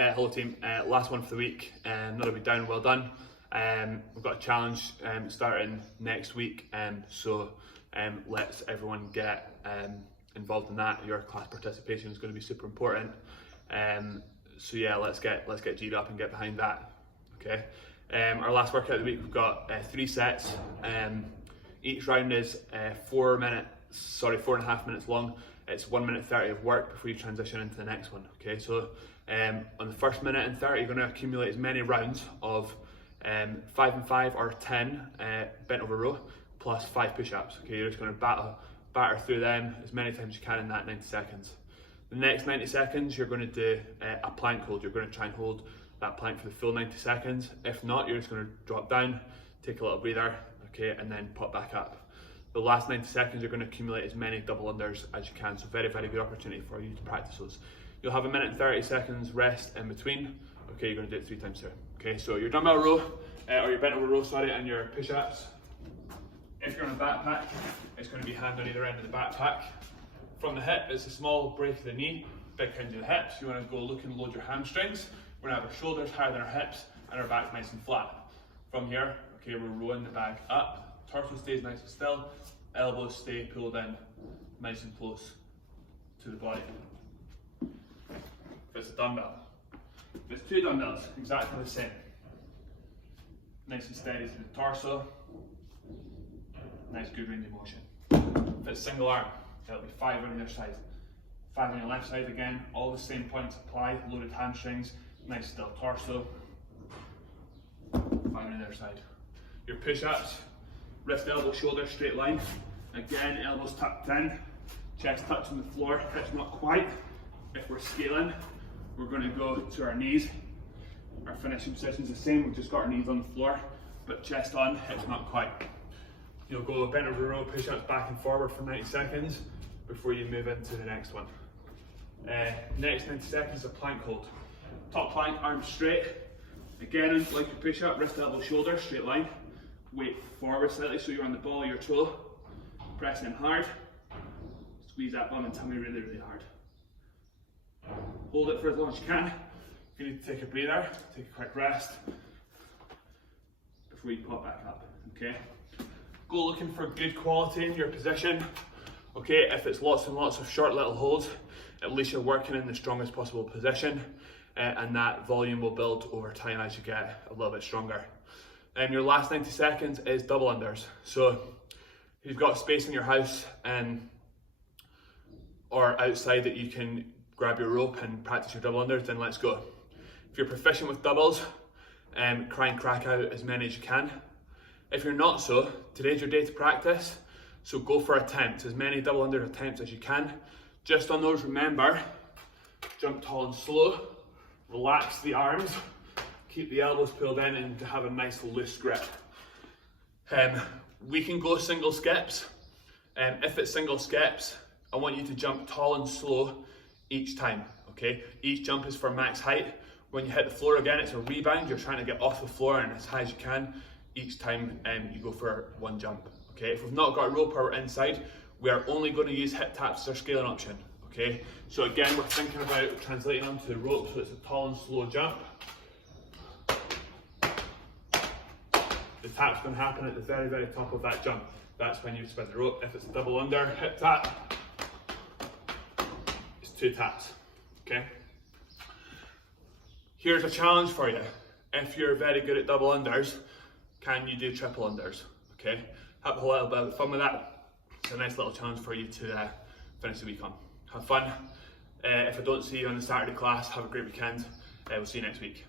Hello team, last one for the week, another week down, well done. We've got a challenge starting next week, so let's everyone get involved in that. Your class participation is going to be super important. So yeah, let's get G'd up and get behind that. Okay. Our last workout of the week, we've got 3 sets. Each round is 4.5 minutes long. It's 1 minute 30 of work before you transition into the next one. Okay, so on the first minute and 30, you're going to accumulate as many rounds of 5 and 5 or 10 bent over row plus 5 push-ups. Okay, you're just going to batter through them as many times as you can in that 90 seconds. The next 90 seconds, you're going to do a plank hold. You're going to try and hold that plank for the full 90 seconds. If not, you're just going to drop down, take a little breather, okay, and then pop back up. The last 90 seconds, you're going to accumulate as many double unders as you can. So very, very good opportunity for you to practice those. You'll have 1 minute and 30 seconds rest in between. Okay, you're going to do it 3 times through. Okay, so your dumbbell row, or your bent over row, sorry, and your push-ups. If you're on a backpack, it's going to be hand on either end of the backpack. From the hip, it's a small break of the knee, big hinge of the hips. You want to go look and load your hamstrings. We're going to have our shoulders higher than our hips and our back nice and flat. From here, okay, we're rowing the bag up. Torso stays nice and still, elbows stay pulled in, nice and close to the body. If it's a dumbbell. If it's 2 dumbbells, exactly the same. Nice and steady to the torso, nice good range of motion. If it's single arm, it'll be 5 on your side. 5 on your left side again, all the same points apply, loaded hamstrings, nice still torso. 5 on the other side. Your push-ups, wrist, elbow, shoulder, straight line. Again, elbows tucked in, chest touching the floor, hips not quite. If we're scaling, we're going to go to our knees. Our finishing position is the same, we've just got our knees on the floor, but chest on, hips not quite. You'll go bent over row, push-ups back and forward for 90 seconds before you move into the next one. Next 90 seconds, a plank hold. Top plank, arms straight. Again, like your push-up, wrist, elbow, shoulder, straight line. Weight forward slightly so you're on the ball of your toe. Press in hard. Squeeze that bum and tummy really, really hard. Hold it for as long as you can. If you need to take a breather, take a quick rest before you pop back up, okay? Go looking for good quality in your position. Okay, if it's lots and lots of short little holds, at least you're working in the strongest possible position, and that volume will build over time as you get a little bit stronger. And your last 90 seconds is double unders. So if you've got space in your house or outside that you can grab your rope and practice your double unders, then let's go. If you're proficient with doubles, try and crack out as many as you can. If you're not so, today's your day to practice, so go for attempts, as many double under attempts as you can. Just on those, remember, jump tall and slow, relax the arms, keep the elbows pulled in and have a nice loose grip. We can go single skips. If it's single skips, I want you to jump tall and slow each time, okay? Each jump is for max height. When you hit the floor again, it's a rebound. You're trying to get off the floor and as high as you can. Each time you go for 1 jump, okay? If we've not got a rope or we're inside, we are only going to use hip taps as our scaling option, okay? So again, we're thinking about translating onto the rope, so it's a tall and slow jump. The tap's going to happen at the very, very top of that jump. That's when you spread the rope. If it's a double under, hip tap, it's 2 taps, okay? Here's a challenge for you. If you're very good at double unders, can you do triple unders, okay? Have a little bit of fun with that. It's a nice little challenge for you to finish the week on. Have fun. If I don't see you on the Saturday class, have a great weekend. We'll see you next week.